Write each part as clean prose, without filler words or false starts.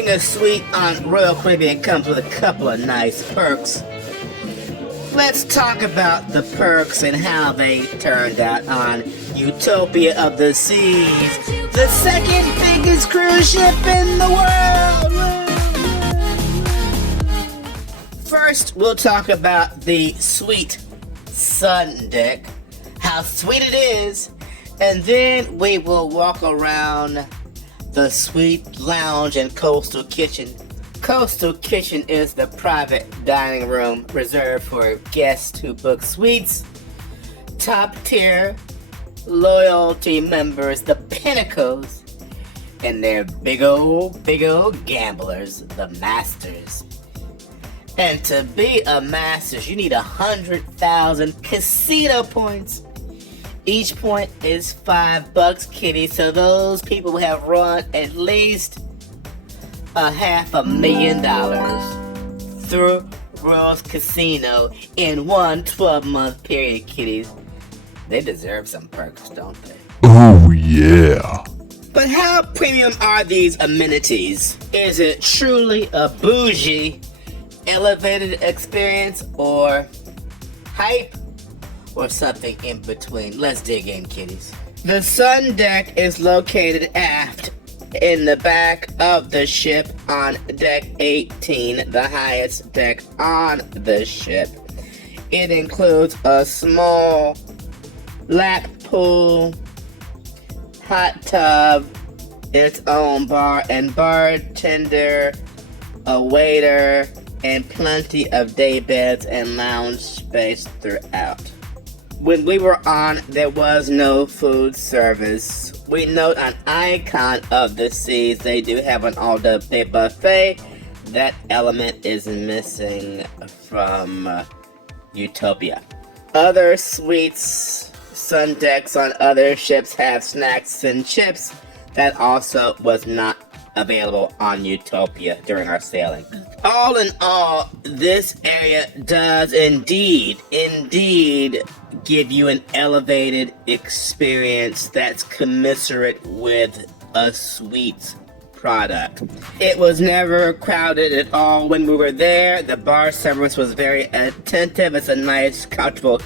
Getting a suite on Royal Caribbean comes with a couple of nice perks. Let's talk about the perks and how they turned out on Utopia of the Seas, the second biggest cruise ship in the world. First, we'll talk about the suite Sundeck, how sweet it is, and then we will walk around the suite lounge and coastal kitchen. Coastal kitchen is the private dining room reserved for guests who book suites. Top tier loyalty members, the pinnacles, and they're big old gamblers, the masters. And to be a masters, you need 100,000 casino points. Each point is $5, kitty. So those people have run at least $500,000 through Royal's Casino in one 12-month period, kitties. They deserve some perks, don't they? Oh yeah. But how premium are these amenities? Is it truly a bougie, elevated experience, or hype, or something in between? Let's dig in, kitties. The Sundeck is located aft in the back of the ship on deck 18, the highest deck on the ship. It includes a small lap pool, hot tub, its own bar and bartender, a waiter, and plenty of day beds and lounge space throughout. When we were on, there was no food service. We note on Icon of the Seas, they do have an all-day buffet. That element is missing from Utopia. Other suites, Sundecks on other ships have snacks and chips. That also was not available on Utopia during our sailing. All in all, this area does indeed give you an elevated experience that's commensurate with a suite product. It was never crowded at all when we were there. The bar service was very attentive. It's a nice, comfortable,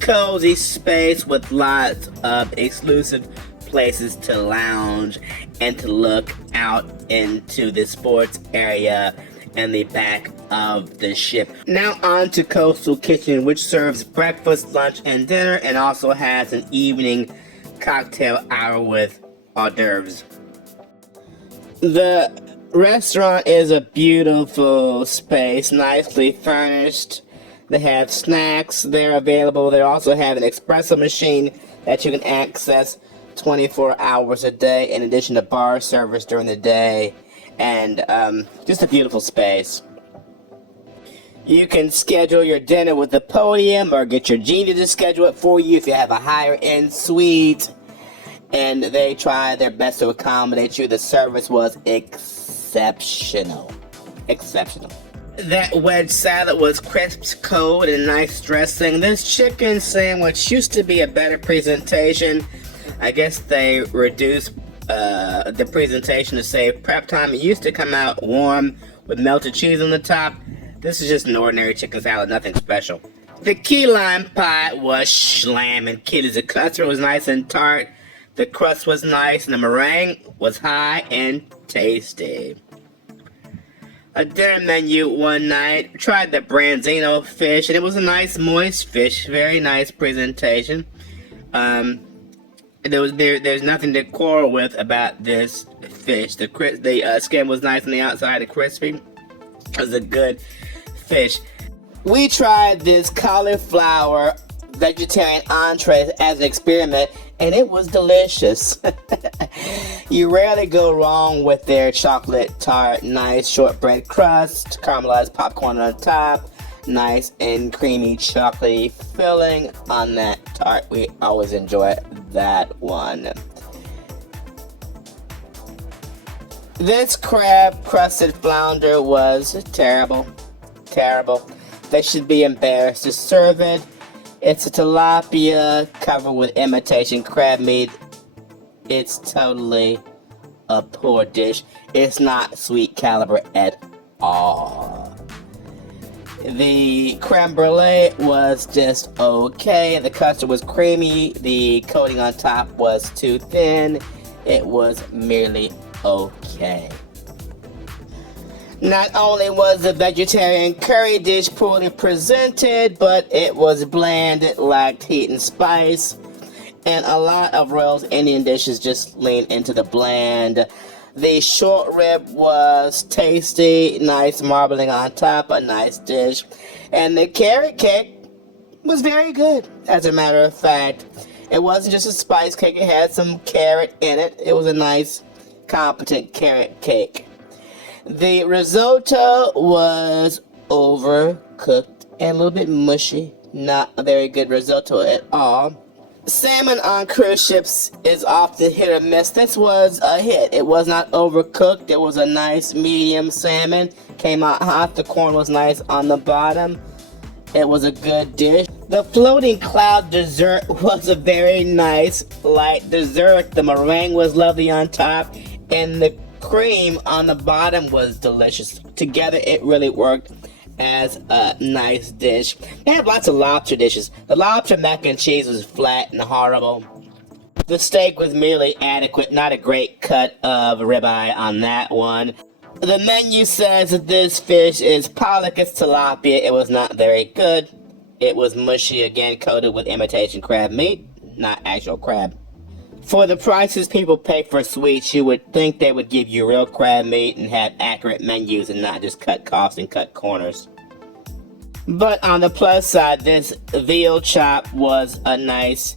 cozy space with lots of exclusive places to lounge and to look out into the sports area and the back of the ship. Now on to Coastal Kitchen, which serves breakfast, lunch, and dinner, and also has an evening cocktail hour with hors d'oeuvres. The restaurant is a beautiful space, nicely furnished. They have snacks, they're available. They also have an espresso machine that you can access 24 hours a day, in addition to bar service during the day, and just a beautiful space. You can schedule your dinner with the podium or get your genie to schedule it for you if you have a higher end suite, and they try their best to accommodate you. The service was exceptional. That wedge salad was crisp, cold, and nice dressing. This chicken sandwich used to be a better presentation. I guess they reduced the presentation to save prep time. It used to come out warm with melted cheese on the top. This is just an ordinary chicken salad, nothing special. The key lime pie was slamming, kiddies. The custard was nice and tart. The crust was nice, and the meringue was high and tasty. A dinner menu one night. Tried the branzino fish, and it was a nice moist fish. Very nice presentation. There's nothing to quarrel with about this fish. The skin was nice on the outside, and crispy. It was a good fish. We tried this cauliflower vegetarian entree as an experiment, and it was delicious. You rarely go wrong with their chocolate tart, nice shortbread crust, caramelized popcorn on top, nice and creamy chocolatey filling on that tart. We always enjoy that one. This crab crusted flounder was terrible. They should be embarrassed to serve it. It's a tilapia covered with imitation crab meat. It's totally a poor dish. It's not sweet caliber at all. The creme brulee was just okay. The custard was creamy. The coating on top was too thin. It was merely okay. Not only was the vegetarian curry dish poorly presented, but it was bland, it lacked heat and spice, and a lot of Royal's Indian dishes just lean into the bland. The short rib was tasty, nice marbling on top, a nice dish, and the carrot cake was very good. As a matter of fact, it wasn't just a spice cake, it had some carrot in it. It was a nice, competent carrot cake. The risotto was overcooked and a little bit mushy. Not a very good risotto at all. Salmon on cruise ships is often hit or miss. This was a hit. It was not overcooked. It was a nice medium salmon. Came out hot. The corn was nice on the bottom. It was a good dish. The floating cloud dessert was a very nice light dessert. The meringue was lovely on top, and the cream on the bottom was delicious. Together it really worked as a nice dish. They have lots of lobster dishes. The lobster mac and cheese was flat and horrible. The steak was merely adequate, not a great cut of ribeye on that one. The menu says that this fish is Polychus tilapia. It was not very good. It was mushy, again coated with imitation crab meat, not actual crab. For the prices people pay for sweets, you would think they would give you real crab meat and have accurate menus and not just cut costs and cut corners. But on the plus side, this veal chop was a nice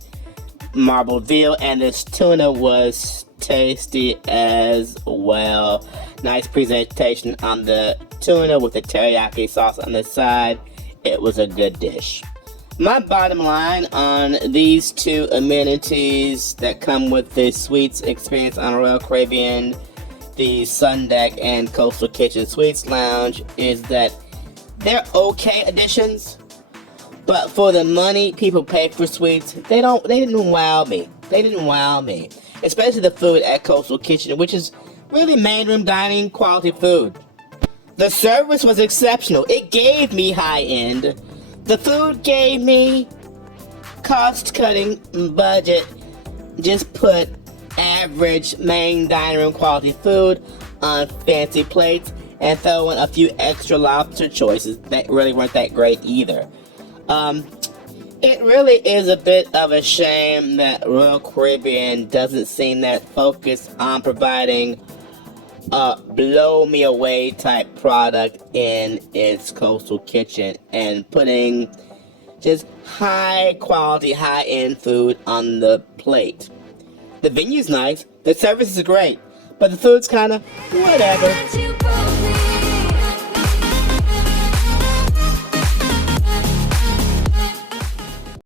marbled veal, and this tuna was tasty as well. Nice presentation on the tuna with the teriyaki sauce on the side. It was a good dish. My bottom line on these two amenities that come with the suites experience on Royal Caribbean, the Sundeck and Coastal Kitchen Suites Lounge, is that they're okay additions, but for the money people pay for suites, they didn't wow me. They didn't wow me. Especially the food at Coastal Kitchen, which is really main room dining quality food. The service was exceptional. It gave me high end. The food gave me cost-cutting budget. Just put average main dining room quality food on fancy plates and throw in a few extra lobster choices that really weren't that great either. It really is a bit of a shame that Royal Caribbean doesn't seem that focused on providing a blow-me-away type product in its Coastal Kitchen and putting just high-quality, high-end food on the plate. The venue's nice, the service is great, but the food's kinda whatever.